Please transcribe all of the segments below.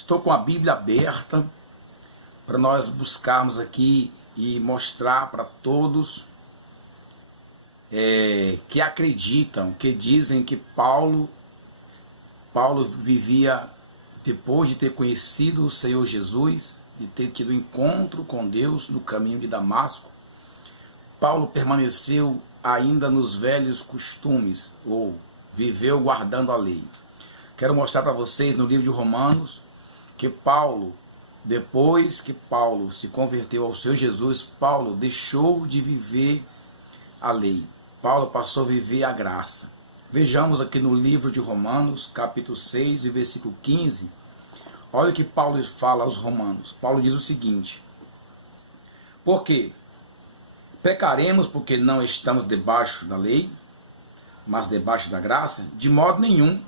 Estou com a Bíblia aberta para nós buscarmos aqui e mostrar para todos que acreditam, que dizem que Paulo vivia, depois de ter conhecido o Senhor Jesus, de ter tido encontro com Deus no caminho de Damasco, Paulo permaneceu ainda nos velhos costumes, ou viveu guardando a lei. Quero mostrar para vocês no livro de Romanos que Paulo, depois que Paulo se converteu ao Senhor Jesus, Paulo deixou de viver a lei. Paulo passou a viver a graça. Vejamos aqui no livro de Romanos, capítulo 6 e versículo 15. Olha o que Paulo fala aos romanos. Paulo diz o seguinte: por quê? Pecaremos porque não estamos debaixo da lei, mas debaixo da graça? De modo nenhum.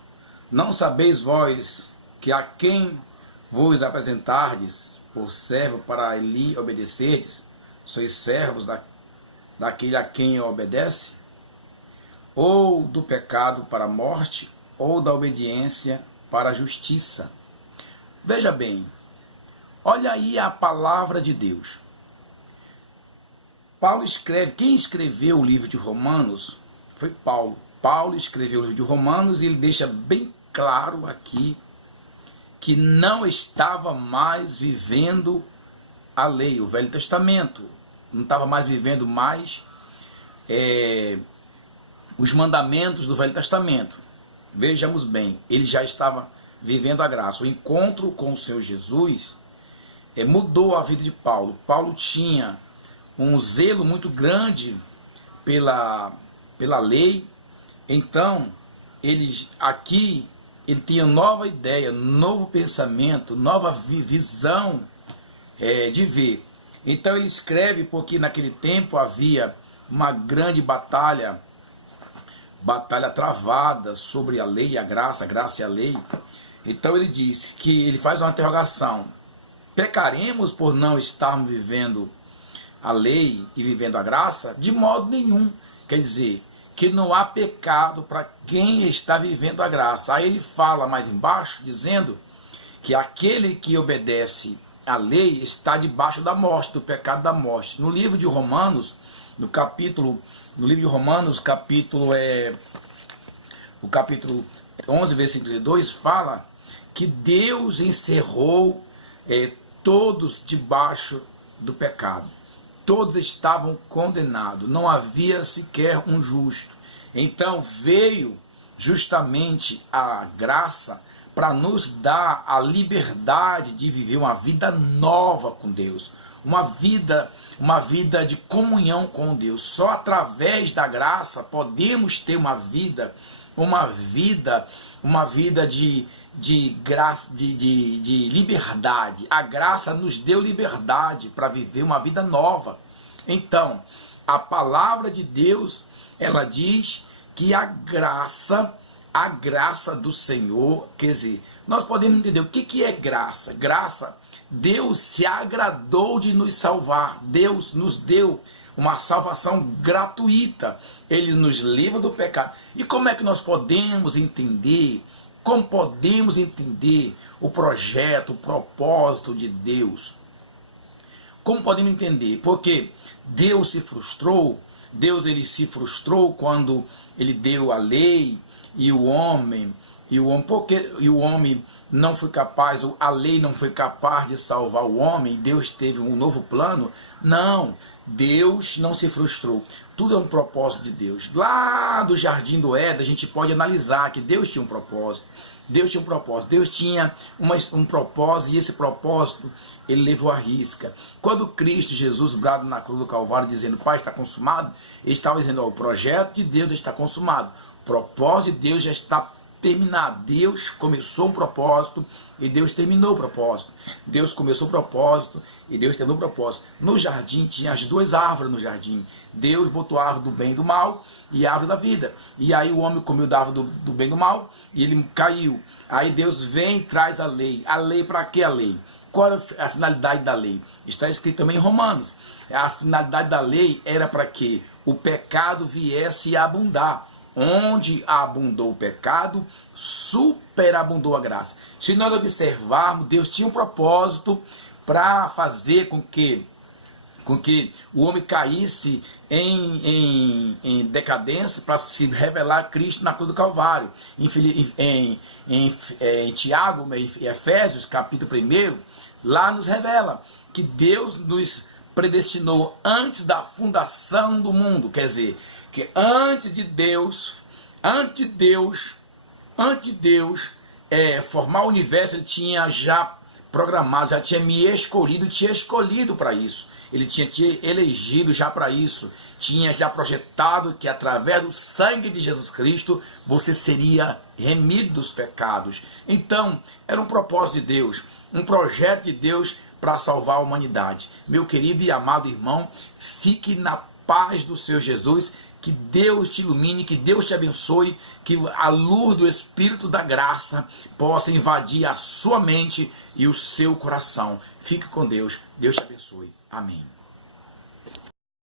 Não sabeis vós que a quem vos apresentardes por servo para lhe obedecerdes, sois servos daquele a quem obedece? Ou do pecado para a morte, ou da obediência para a justiça. Veja bem, olha aí a palavra de Deus. Paulo escreve, quem escreveu o livro de Romanos foi Paulo. Paulo escreveu o livro de Romanos e ele deixa bem claro aqui que não estava mais vivendo a lei, o Velho Testamento. Não estava mais vivendo mais os mandamentos do Velho Testamento. Vejamos bem, ele já estava vivendo a graça. O encontro com o Senhor Jesus mudou a vida de Paulo. Paulo tinha um zelo muito grande pela lei. Então, ele tinha nova ideia, novo pensamento, nova visão de ver. Então ele escreve porque naquele tempo havia uma grande batalha travada sobre a lei e a graça e a lei. Então ele diz que ele faz uma interrogação: pecaremos por não estarmos vivendo a lei e vivendo a graça? De modo nenhum. Quer dizer, que não há pecado para quem está vivendo a graça. Aí ele fala mais embaixo, dizendo que aquele que obedece à lei está debaixo da morte, do pecado da morte. No livro de Romanos, o capítulo 11, versículo 2, fala que Deus encerrou todos debaixo do pecado. Todos estavam condenados, não havia sequer um justo. Então veio justamente a graça para nos dar a liberdade de viver uma vida nova com Deus, uma vida de comunhão com Deus. Só através da graça podemos ter uma vida de graça, de liberdade. A graça nos deu liberdade para viver uma vida nova. Então, a palavra de Deus, ela diz que a graça do Senhor, quer dizer, nós podemos entender o que é graça. Graça, Deus se agradou de nos salvar. Deus nos deu uma salvação gratuita. Ele nos livra do pecado. E como é que nós podemos entender? Como podemos entender o projeto, o propósito de Deus? Como podemos entender? Porque Deus se frustrou. Ele se frustrou quando ele deu a lei e o homem não foi capaz, a lei não foi capaz de salvar o homem. Deus teve um novo plano. Não, Deus não se frustrou. Tudo é um propósito de Deus. Lá do Jardim do Éden, a gente pode analisar que Deus tinha um propósito. Deus tinha um propósito, e esse propósito ele levou à risca. Quando Cristo Jesus brada na cruz do Calvário dizendo: Pai, está consumado, ele estava dizendo: o projeto de Deus está consumado, o propósito de Deus já está terminado. Deus começou um propósito e Deus terminou o propósito. Deus começou o propósito e Deus terminou o propósito. No jardim tinha as duas árvores no jardim. Deus botou a árvore do bem e do mal e a árvore da vida. E aí o homem comeu da árvore do bem e do mal e ele caiu. Aí Deus vem e traz a lei. A lei, para que a lei? Qual é a finalidade da lei? Está escrito também em Romanos. A finalidade da lei era para que o pecado viesse a abundar. Onde abundou o pecado, superabundou a graça. Se nós observarmos, Deus tinha um propósito para fazer com que o homem caísse em decadência, para se revelar Cristo na cruz do Calvário. Em Tiago, em Efésios, capítulo 1, lá nos revela que Deus nos predestinou antes da fundação do mundo. Quer dizer, que antes de Deus formar o universo, ele tinha já programado, já tinha me escolhido, tinha escolhido para isso. Ele tinha te elegido já para isso, tinha já projetado que através do sangue de Jesus Cristo você seria remido dos pecados. Então, era um propósito de Deus, um projeto de Deus para salvar a humanidade. Meu querido e amado irmão, fique na paz do Senhor Jesus, que Deus te ilumine, que Deus te abençoe, que a luz do Espírito da graça possa invadir a sua mente e o seu coração. Fique com Deus, Deus te abençoe. Amém.